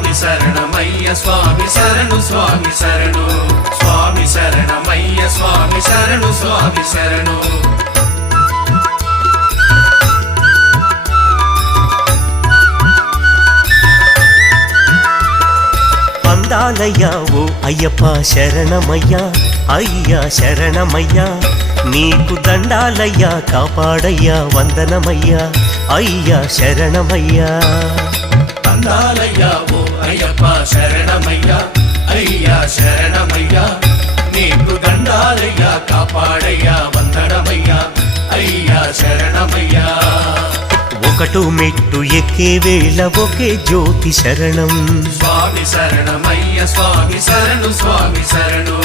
స్వామి శరణమయ్య స్వామి శరణు స్వామి శరణు స్వామి శరణమయ్య స్వామి శరణు స్వామి శరణు అందాలయ్యా ఓ అయ్యప్ప శరణమయ్యా అయ్యా శరణమయ్యా నీకు దండాలయ్యా కాపాడయ్యా వందనమయ్యా అయ్యా శరణమయ్యా అందాలయ్యా ఓ అయ్యప్ప శరణమయ్యా అయ్యా శరణమయ్యా నీకు దండాలయ్యా కాపాడయ్యా వందనమయ్యా అయ్యా శరణమయ్యా ఒకటు మెట్టు ఎక్కే వేళ ఒకే జ్యోతి శరణం స్వామి శరణమయ్య స్వామి శరణు స్వామి శరణు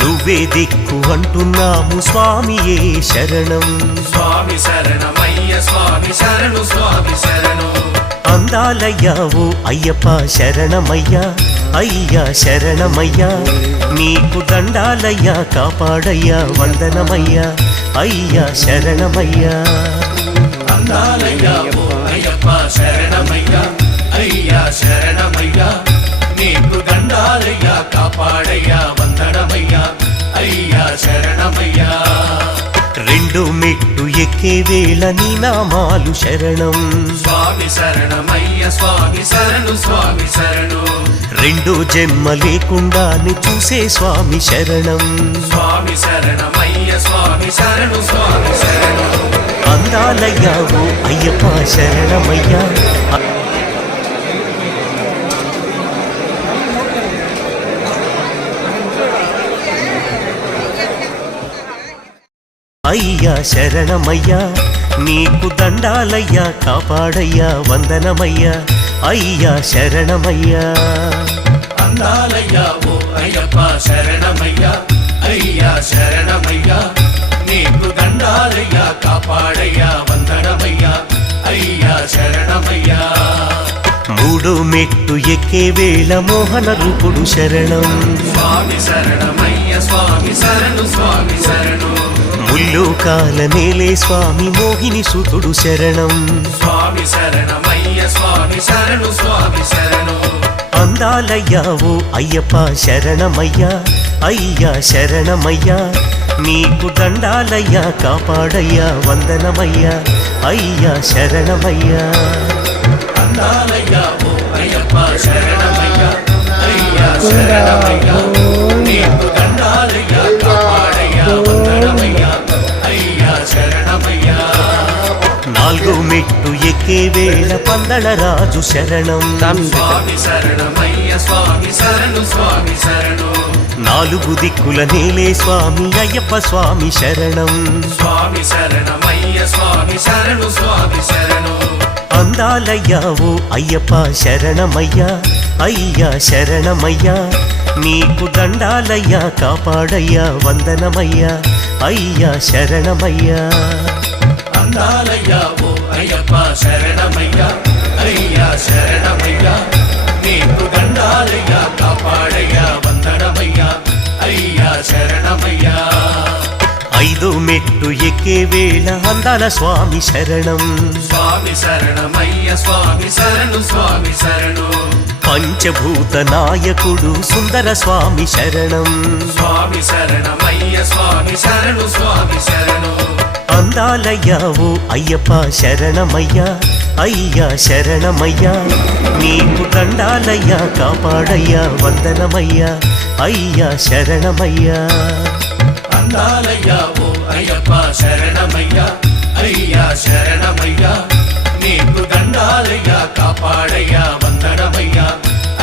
నువ్వే దిక్కు అంటున్నాము స్వామియే శరణం స్వామి శరణమయ్య స్వామి శరణు స్వామి శరణు అందాలయ్యా ఓ అయ్యప్ప శరణమయ్యా అయ్యా శరణమయ్యా నీకు దండాలయ్యా కాపాడయ్యా వందనమయ్యా అయ్యా శరణమయ్యా అందాలయ్యా ఓ అయ్యప్ప శరణమయ్యా అయ్యా శరణమయ్యా నీకు దండాలయ్యా కాపాడయ్యా వందనమయ్యా అయ్యా శరణమయ్యా రెండు మెట్టు ఎక్కే వేళ నీ నామాలు శరణం స్వామి శరణమయ్య స్వామి శరణు స్వామి శరణు రెండు జన్మ లేకుండానే చూసే స్వామి శరణం స్వామి శరణమయ్య స్వామి శరణు స్వామి శరణు అందాలయ్యా ఓ అయ్యప్ప శరణమయ్యా అయ్యా శరణమయ్యా నీకు దండాలయ్యా కాపాడయ్యా వందనమయ్యా అయ్యా శరణమయ్యా అందాలయ్యా ఓ అయ్యప్ప శరణమయ్యా అయ్యా శరణమయ్యా నీకు దండాలయ్యా కాపాడయ్యా వందనమయ్యా అయ్యా శరణమయ్యా మూడో మెట్టు ఎక్కే వేళ మోహన రూపుడు శరణం స్వామి శరణమయ్య స్వామి శరణు స్వామి శరణు ముల్లోకాల నేలే స్వామి మోహిని సుతుడు శరణం స్వామి శరణమయ్య స్వామి శరణు స్వామి శరణు అందాలయ్యా ఓ అయ్యప్ప శరణమయ్యా అయ్యా శరణమయ్యా నీకు దండాలయ్యా కాపాడయ్యా వందనమయ్యా అయ్యా శరణమయ్యా అందాలయ్యా ఓ అయ్యప్ప శరణమయ్యా అయ్యా శరణమయ్యా నీకు దండాలయ్యా కాపాడయ్యా వందనమయ్యా అయ్యా శరణమయ్యా నాలుగో మెట్టు ఎక్కే వేళ పందళరాజు శరణం స్వామి శరణమయ్య స్వామి శరణు స్వామి శరణు నాలుగు దిక్కుల నేలే స్వామి అయ్యప్ప స్వామి శరణం స్వామి శరణమయ్య స్వామి శరణు స్వామి శరణు అందాలయ్యా ఓ అయ్యప్ప శరణమయ్యా అయ్యా శరణమయ్యా నీకు దండాలయ్యా కాపాడయ్యా వందనమయ్యా అయ్యా శరణమయ్యా అందాలయ్యా ఓ అయ్యప్ప శరణమయ్యా అయ్యా శరణమయ్యా నీకు దండాలయ్యా కాపాడయ్యా వందనమయ్యా అయ్యా శరణమయ్యా ఐదో మెట్టు ఎక్కే వేళ అందాల స్వామి శరణం స్వామి శరణమయ్య స్వామి శరణు స్వామి శరణు పంచభూత నాయకుడు సుందర స్వామి శరణం స్వామి శరణమయ్య స్వామి శరణు స్వామి శరణు అందాలయ్యా ఓ అయ్యప్ప శరణమయ్యా అయ్యా శరణమయ్యా నీకు దండాలయ్యా కాపాడయ్యా వందనమయ్యా అయ్యా శరణమయ్యా అందాలయ్యా ఓ అయ్యప్ప శరణమయ్యా అయ్యా శరణమయ్యా నీకు దండాలయ్యా కాపాడయ్యా వందనమయ్యా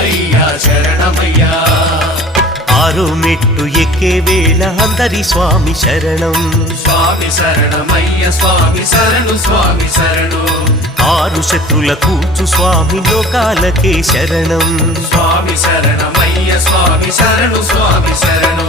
అయ్యా శరణమయ్యా ఆరు మెట్టు ఎక్కే వేళ అందరి స్వామి శరణం స్వామి శరణమయ్య స్వామి శరణు స్వామి శరణు ఆరు శత్రుల కూర్చు స్వామి లోకాలకే శరణం స్వామి శరణమయ్య స్వామి శరణు స్వామి శరణు